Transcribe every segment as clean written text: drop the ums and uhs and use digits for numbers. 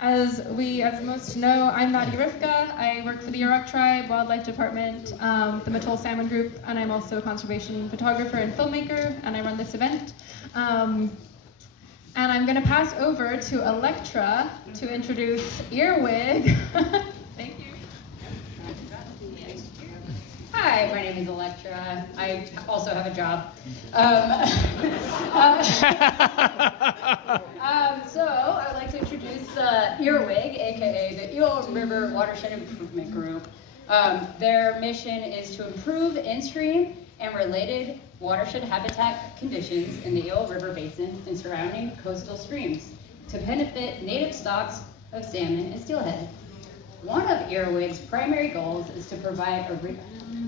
As most know, I'm Nadia Rivka. I work for the Yurok Tribe Wildlife Department, the Mattole Salmon Group, and I'm also a conservation photographer and filmmaker, and I run this event. And I'm going to pass over to Electra to introduce Earwig. Thank you. Hi, my name is Electra. I also have a job. So I would like to introduce Earwig, aka the Eel River Watershed Improvement Group. Their mission is to improve in-stream and related watershed habitat conditions in the Eel River Basin and surrounding coastal streams to benefit native stocks of salmon and steelhead. One of Earwig's primary goals is to provide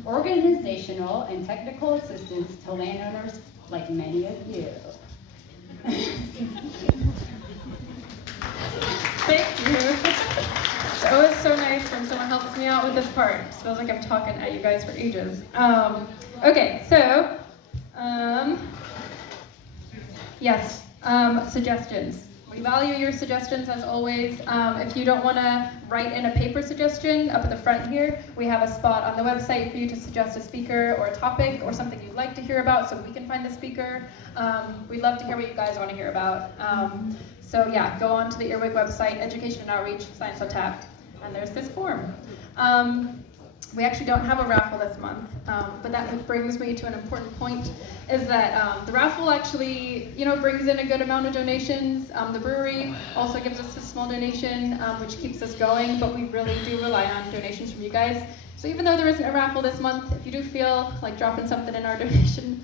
organizational and technical assistance to landowners like many of you. Thank you. It's always so nice when someone helps me out with this part. It feels like I'm talking at you guys for ages. Okay, so, yes, suggestions. We value your suggestions as always. If you don't want to write in a paper suggestion, up at the front here, we have a spot on the website for you to suggest a speaker or a topic or something you'd like to hear about so we can find the speaker. We'd love to hear what you guys want to hear about. So yeah, go on to the Earwig website, Education and Outreach, Science on Tap, and there's this form. We actually don't have a raffle this month, but that brings me to an important point, is that the raffle actually, brings in a good amount of donations. The brewery also gives us a small donation, which keeps us going, but we really do rely on donations from you guys. So even though there isn't a raffle this month, if you do feel like dropping something in our donation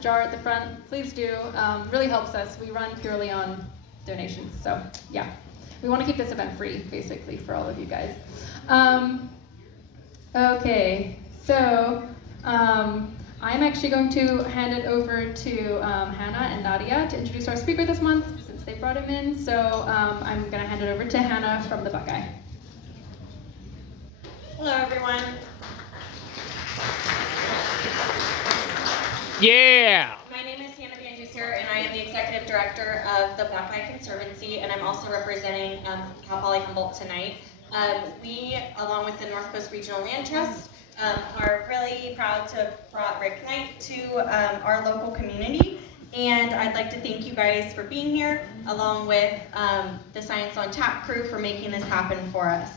jar at the front, please do. Really helps us. We run purely on donations, so yeah. We want to keep this event free, basically, for all of you guys. Okay, so I'm actually going to hand it over to Hannah and Nadia to introduce our speaker this month, since they brought him in. So I'm going to hand it over to Hannah from the Buckeye. Hello, everyone. Yeah! My name is Hannah Van Duser, and I am the Executive Director of the Buckeye Conservancy, and I'm also representing Cal Poly Humboldt tonight. We, along with the North Coast Regional Land Trust, are really proud to have brought Rick Knight to our local community, and I'd like to thank you guys for being here, along with the Science on Tap crew for making this happen for us.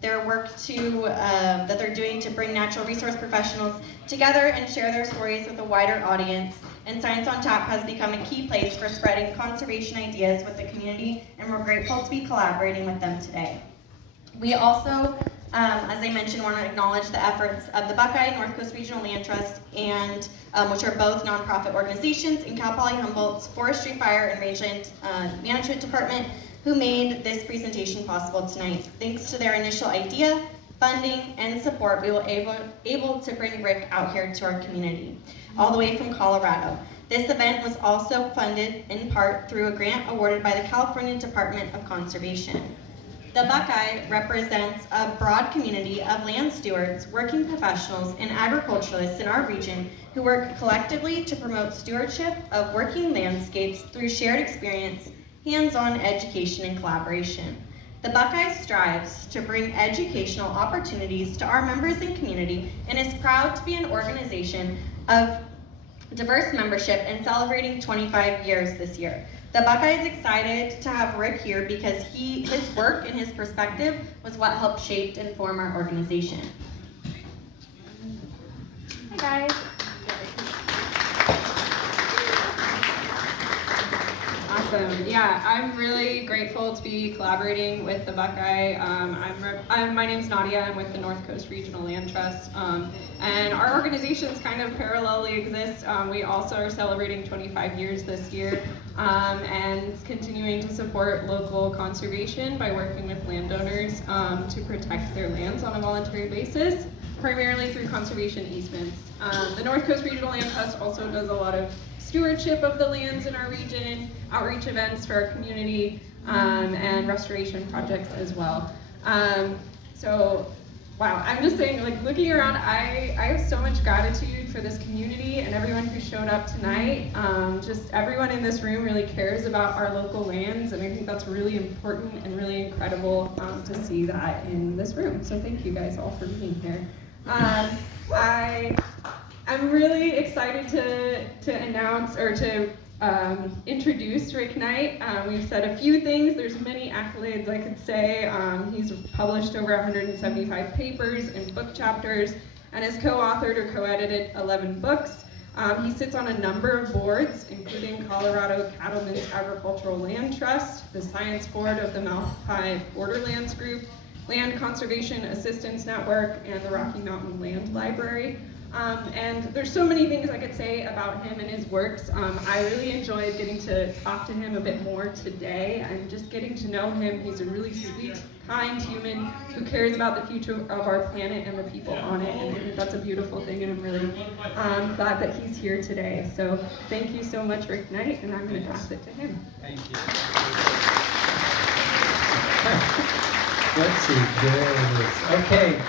Their work that they're doing to bring natural resource professionals together and share their stories with a wider audience, and Science on Tap has become a key place for spreading conservation ideas with the community, and we're grateful to be collaborating with them today. We also, as I mentioned, want to acknowledge the efforts of the Buckeye, North Coast Regional Land Trust, and which are both nonprofit organizations, and Cal Poly Humboldt's Forestry, Fire, and Rangeland Management Department, who made this presentation possible tonight. Thanks to their initial idea, funding, and support, we were able to bring Rick out here to our community, all the way from Colorado. This event was also funded in part through a grant awarded by the California Department of Conservation. The Buckeye represents a broad community of land stewards, working professionals, and agriculturalists in our region who work collectively to promote stewardship of working landscapes through shared experience, hands-on education, and collaboration. The Buckeye strives to bring educational opportunities to our members and community, and is proud to be an organization of diverse membership and celebrating 25 years this year. The Buckeye is excited to have Rick here because his work and his perspective was what helped shape and form our organization. Hi guys. Awesome. Yeah, I'm really grateful to be collaborating with the Buckeye. My name's Nadia. I'm with the North Coast Regional Land Trust. And our organizations kind of parallelly exist. We also are celebrating 25 years this year and continuing to support local conservation by working with landowners to protect their lands on a voluntary basis, primarily through conservation easements. The North Coast Regional Land Trust also does a lot of stewardship of the lands in our region, outreach events for our community, and restoration projects as well. So wow, I'm just saying, like, looking around, I have so much gratitude for this community and everyone who showed up tonight. Just everyone in this room really cares about our local lands, and I think that's really important and really incredible to see that in this room. So thank you guys all for being here. I'm really excited to announce or to introduced Rick Knight. We've said a few things. There's many accolades I could say. He's published over 175 papers and book chapters and has co-authored or co-edited 11 books. He sits on a number of boards, including Colorado Cattlemen's Agricultural Land Trust, the Science Board of the Malpais Borderlands Group, Land Conservation Assistance Network, and the Rocky Mountain Land Library. And there's so many things I could say about him and his works. I really enjoyed getting to talk to him a bit more today and just getting to know him. He's a really sweet, kind human who cares about the future of our planet and the people on it, and I think that's a beautiful thing, and I'm really glad that he's here today. So thank you so much, Rick Knight, and I'm going to pass it to him. Thank you. Let's see, there it is. Okay.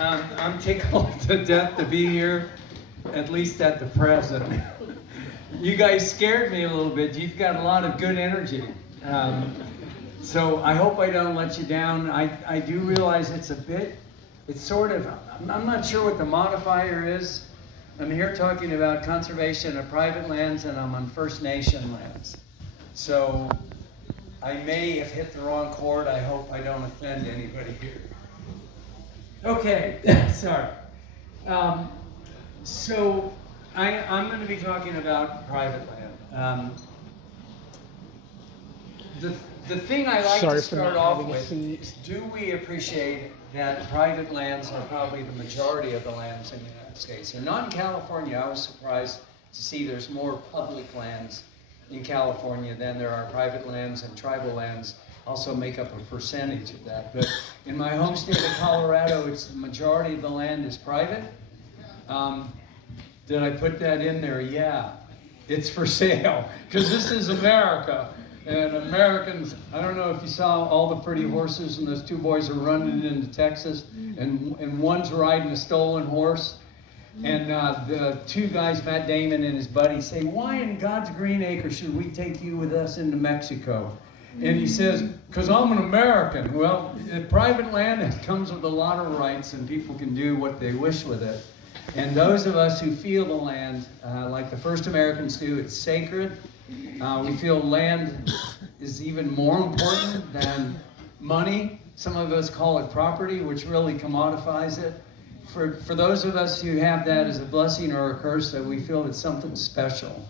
I'm tickled to death to be here, at least at the present. You guys scared me a little bit. You've got a lot of good energy. So I hope I don't let you down. I do realize it's sort of, I'm not sure what the modifier is. I'm here talking about conservation of private lands, and I'm on First Nation lands. So I may have hit the wrong chord. I hope I don't offend anybody here. Okay, sorry. So I'm going to be talking about private land. The thing I like to start off with is, do we appreciate that private lands are probably the majority of the lands in the United States? They're not in California. I was surprised to see there's more public lands in California than there are private lands, and tribal lands also make up a percentage of that. But in my home state of Colorado, it's the majority of the land is private. Did I put that in there? Yeah, it's for sale, because this is America. And Americans, I don't know if you saw all the pretty horses, and those two boys are running into Texas, and one's riding a stolen horse. And the two guys, Matt Damon and his buddy, say, "Why in God's green acre should we take you with us into Mexico?" And he says, "Because I'm an American." Well, private land, it comes with a lot of rights, and people can do what they wish with it. And those of us who feel the land, like the first Americans do, it's sacred. We feel land is even more important than money. Some of us call it property, which really commodifies it. For those of us who have that as a blessing or a curse, that we feel it's something special.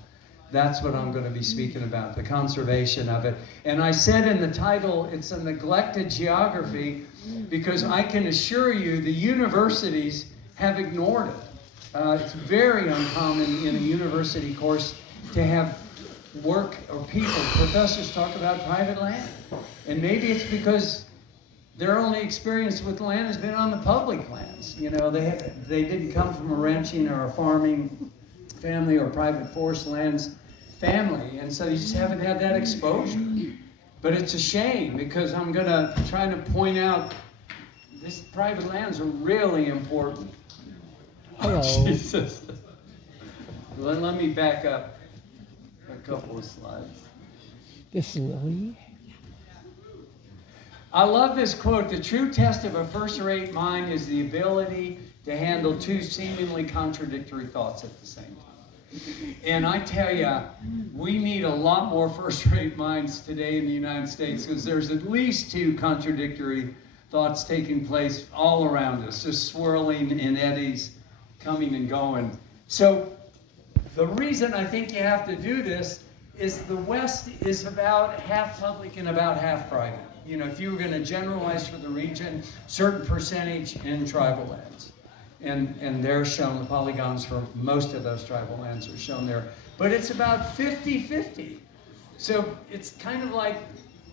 That's what I'm going to be speaking about, the conservation of it. And I said in the title, it's a neglected geography, because I can assure you the universities have ignored it. It's very uncommon in a university course to have work or professors talk about private land. And maybe it's because their only experience with land has been on the public lands. You know, they didn't come from a ranching or a farming family or private forest lands family, and so you just haven't had that exposure. But it's a shame, because I'm going to try to point out these private lands are really important. Hello. Oh, Jesus. Let me back up a couple of slides. This is Lily. I love this quote: "The true test of a first-rate mind is the ability to handle two seemingly contradictory thoughts at the same time." And I tell you, we need a lot more first-rate minds today in the United States, because there's at least two contradictory thoughts taking place all around us, just swirling in eddies, coming and going. So the reason I think you have to do this is the West is about half public and about half private. You know, if you were going to generalize for the region, certain percentage in tribal lands. And they're shown, the polygons for most of those tribal lands are shown there. But it's about 50-50. So it's kind of like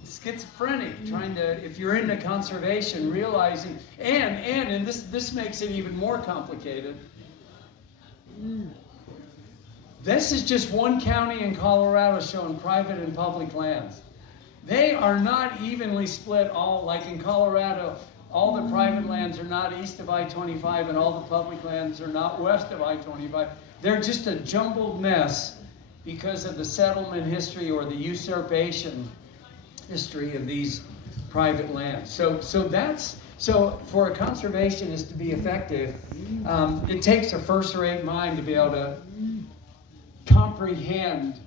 schizophrenic, trying to, if you're into conservation, realizing, and this makes it even more complicated. This is just one county in Colorado showing private and public lands. They are not evenly split, all like in Colorado. all the private lands are not east of I-25 and all the public lands are not west of I-25. They're just a jumbled mess because of the settlement history or the usurpation history of these private lands. So for a conservationist to be effective, it takes a first-rate mind to be able to comprehend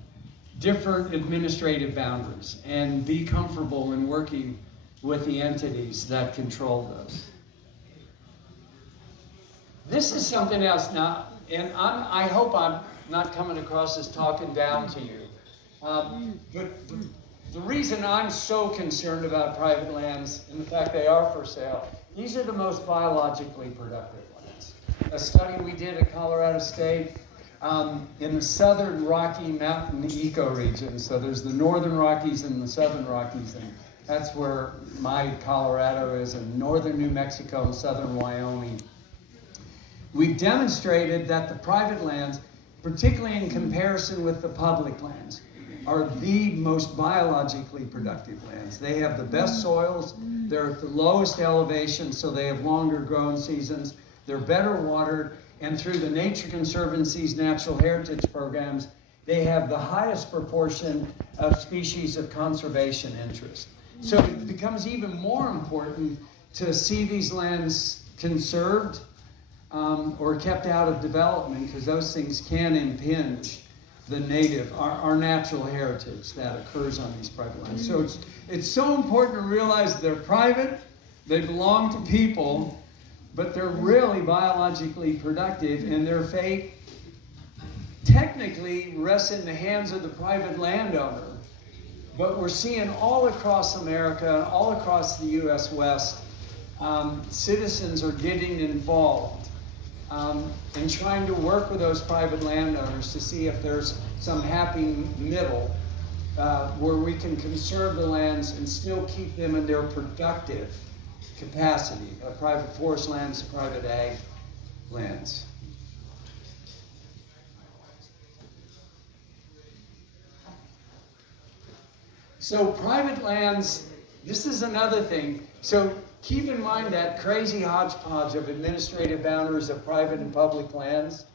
different administrative boundaries and be comfortable in working with the entities that control those. This is something else now, and I hope I'm not coming across as talking down to you. But the reason I'm so concerned about private lands and the fact they are for sale, these are the most biologically productive lands. A study we did at Colorado State in the southern Rocky Mountain ecoregion. So there's the northern Rockies and the southern Rockies, and that's where my Colorado is, and northern New Mexico and southern Wyoming. We've demonstrated that the private lands, particularly in comparison with the public lands, are the most biologically productive lands. They have the best soils, they're at the lowest elevation, so they have longer growing seasons, they're better watered, and through the Nature Conservancy's natural heritage programs, they have the highest proportion of species of conservation interest. So it becomes even more important to see these lands conserved or kept out of development, because those things can impinge the native, our natural heritage that occurs on these private lands. So it's so important to realize they're private, they belong to people, but they're really biologically productive, and their fate technically rests in the hands of the private landowner. But we're seeing all across America, all across the U.S. West, citizens are getting involved and trying to work with those private landowners to see if there's some happy middle where we can conserve the lands and still keep them in their productive capacity, private forest lands, private ag lands. So private lands, this is another thing. So keep in mind that crazy hodgepodge of administrative boundaries of private and public lands.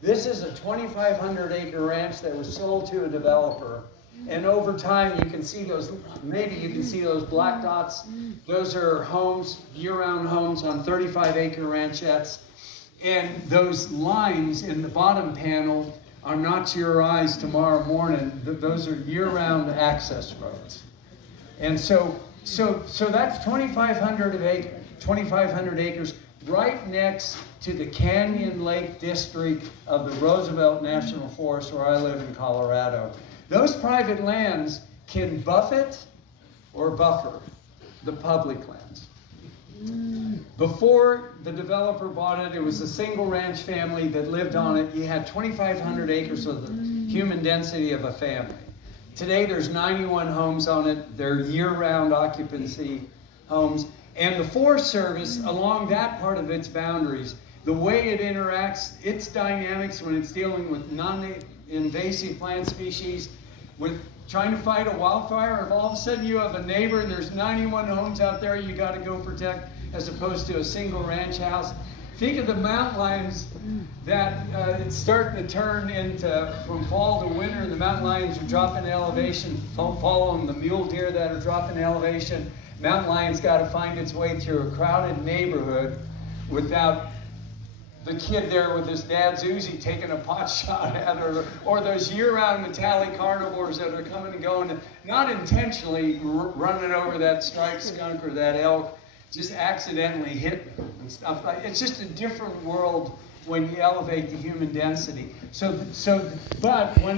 This is a 2,500 acre ranch that was sold to a developer. And over time, you can see those, maybe you can see those black dots. Those are homes, year-round homes on 35 acre ranchettes. And those lines in the bottom panel are not to your eyes tomorrow morning. Those are year-round access roads. And so that's 2,500 acres right next to the Canyon Lake District of the Roosevelt National Forest, where I live in Colorado. Those private lands can buffet or buffer the public lands. Before the developer bought it, it was a single ranch family that lived on it. You had 2,500 acres of the human density of a family. Today there's 91 homes on it. They're year-round occupancy homes. And the Forest Service, along that part of its boundaries, the way it interacts, its dynamics when it's dealing with non-invasive plant species, with trying to fight a wildfire, if all of a sudden you have a neighbor and there's 91 homes out there you got to go protect, as opposed to a single ranch house. Think of the mountain lions that it's starting to turn into, from fall to winter, the mountain lions are dropping elevation, following the mule deer that are dropping elevation. Mountain lion's got to find its way through a crowded neighborhood without the kid there with his dad's Uzi taking a pot shot at her, or those year-round metallic carnivores that are coming and going, not intentionally running over that striped skunk or that elk, just accidentally hitting them and stuff like that. It's just a different world when you elevate the human density. But when